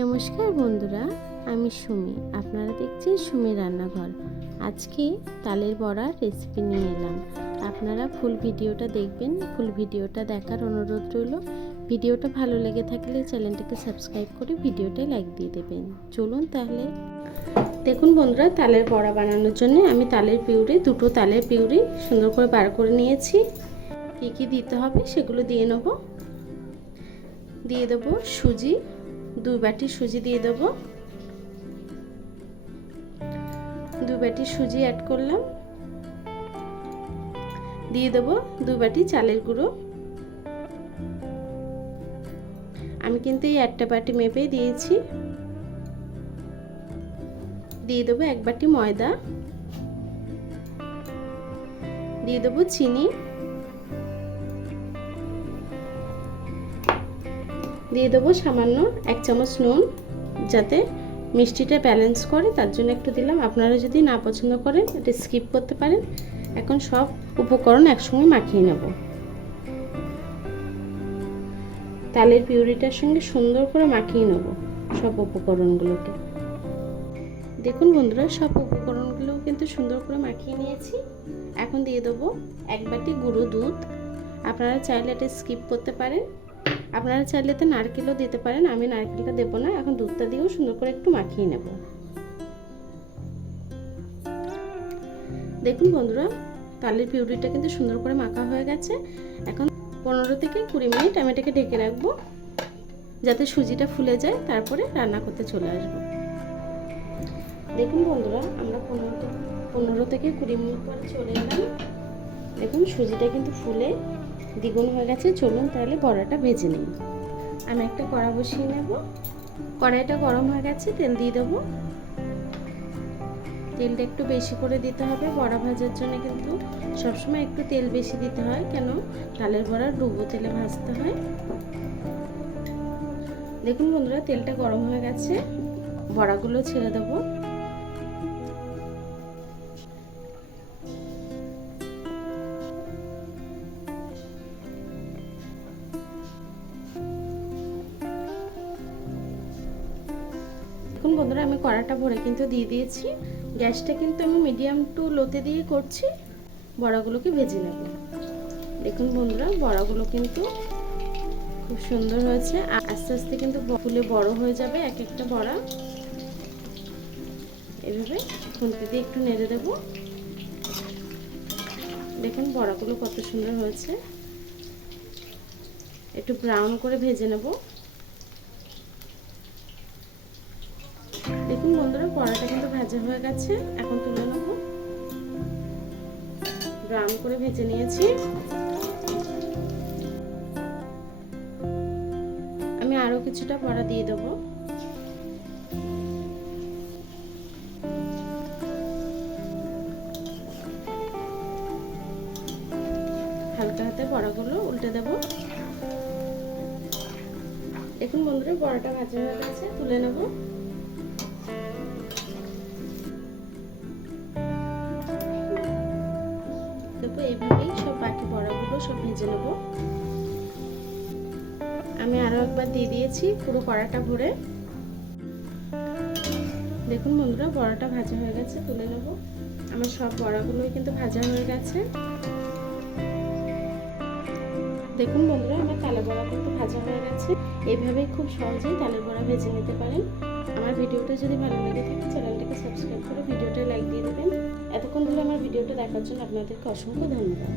নমস্কার বন্ধুরা, আমি সুমি। আপনারা দেখছেন সুমি রান্নাঘর। আজকে তালের বড়ার রেসিপি নিয়ে এলাম। আপনারা ফুল ভিডিওটা দেখবেন। ফুল ভিডিওটা দেখার অনুরোধ রইল। ভিডিওটা ভালো লেগে থাকলে চ্যানেলটাকে সাবস্ক্রাইব করে ভিডিওটা লাইক দিয়ে দেবেন। চলুন তাহলে। দেখুন বন্ধুরা, তালের বড়া বানানোর জন্য আমি তালের পিউরি, দুটো তালের পিউরি সুন্দর করে বার করে নিয়েছি। কী কী দিতে হবে সেগুলো দিয়ে নেব। দিয়ে দেবো সুজি, 2 বাটি সুজি দিয়ে দেবো। 2 বাটি সুজি অ্যাড করলাম। দিয়ে দেবো 2 বাটি চালের গুঁড়ো। আমি কিন্তু এই 1টা বাটি মেপে দিয়েছি। দিয়ে দেবো 1 বাটি ময়দা। দিয়ে দেবো চিনি। দিয়ে দেবো সামান্য 1 চামচ নুন, যাতে মিষ্টিটা ব্যালেন্স করে, তার জন্য একটু দিলাম। আপনারা যদি না পছন্দ করেন এটা স্কিপ করতে পারেন। এখন সব উপকরণ একসঙ্গে মাখিয়ে নেব। তালের পিউরিটার সঙ্গে সুন্দর করে মাখিয়ে নেব সব উপকরণগুলোকে। দেখুন বন্ধুরা, সব উপকরণগুলো কিন্তু সুন্দর করে মাখিয়ে নিয়েছি। এখন দিয়ে দেবো 1 বাটি গুঁড়ো দুধ। আপনারা চাইলে এটা স্কিপ করতে পারেন। আপনারা চাইলে তো নারকেলও দিতে পারেন, আমি নারকেলটা দেবো না। এখন দুধটা দিয়েও সুন্দর করে একটু মাখিয়ে নেব। দেখুন বন্ধুরা, তালের পিউরিটা কিন্তু সুন্দর করে মাখা হয়ে গেছে। এখন 15 থেকে 20 মিনিট আমি এটাকে ঢেকে রাখবো, যাতে সুজিটা ফুলে যায়। তারপরে রান্না করতে চলে আসবো। দেখুন বন্ধুরা, আমরা 15 থেকে 20 মিনিট পরে চলে এলাম। দেখুন সুজিটা কিন্তু ফুলে দ্বিগুণ হয়ে গেছে। চলুন তাহলে বড়াটা ভেজে নিই। আমি একটা কড়া বসিয়ে নেব। কড়াইটা গরম হয়ে গেছে, তেল দিয়ে দেবো। তেলটা একটু বেশি করে দিতে হবে। বড়া ভাজার জন্য কিন্তু সবসময় একটু তেল বেশি দিতে হয়, কেন তালের বড়া ডুবো তেলে ভাজতে হয়। দেখুন বন্ধুরা, তেলটা গরম হয়ে গেছে, বড়াগুলো ছেড়ে দেবো। দেখুন বন্ধুরা, আমি কড়াটা ভরে কিন্তু দিয়ে দিয়েছি। গ্যাসটা কিন্তু আমি মিডিয়াম টু লোতে দিয়ে করছি। বড়াগুলোকে ভেজে নেব। দেখুন বন্ধুরা, বড়াগুলো কিন্তু খুব সুন্দর হয়েছে। আস্তে আস্তে কিন্তু ফুলে বড় হয়ে যাবে এক একটা বড়া। এভাবে খুন্তি দিয়ে একটু নেড়ে দেব। দেখুন বড়াগুলো কত সুন্দর হয়েছে। একটু ব্রাউন করে ভেজে নেব। দেখুন বন্ধুরা, বড়াটা কিন্তু ভাজা হয়ে গেছে। এখন তুলে নেব। ব্রাউন করে ভেজে নিয়েছি। আমি আরো কিছুটা বড়া দিয়ে দেবো। হালকা হাতে বড়াগুলো উল্টে দেব। দেখুন বন্ধুরা, বড়াটা ভাজা হয়ে গেছে, তুলে নেব। দেখো এইভাবেই সব বাকি বড়াগুলো সব ভেজে নেব। আমি আরো একবার দিয়ে দিয়েছি পুরো কড়াটা ভরে। দেখুন বন্ধুরা, বড়াটা ভাজা হয়ে গেছে, তুলে নেব। আমার সব বড়াগুলোই কিন্তু ভাজা হয়ে গেছে। দেখুন বন্ধুরা, আমার তালের বড়া কিন্তু ভাজা হয়ে গেছে। এইভাবেই খুব সহজেই তালের বড়া ভেজে নিতে পারেন। আমার ভিডিওটা যদি ভালো লেগে থাকে চ্যানেলটাকে সাবস্ক্রাইব করে ভিডিওটা লাইক দিয়ে দেবেন। এতক্ষণ ধরে আমার ভিডিওটা দেখার জন্য আপনাদেরকে অসংখ্য ধন্যবাদ।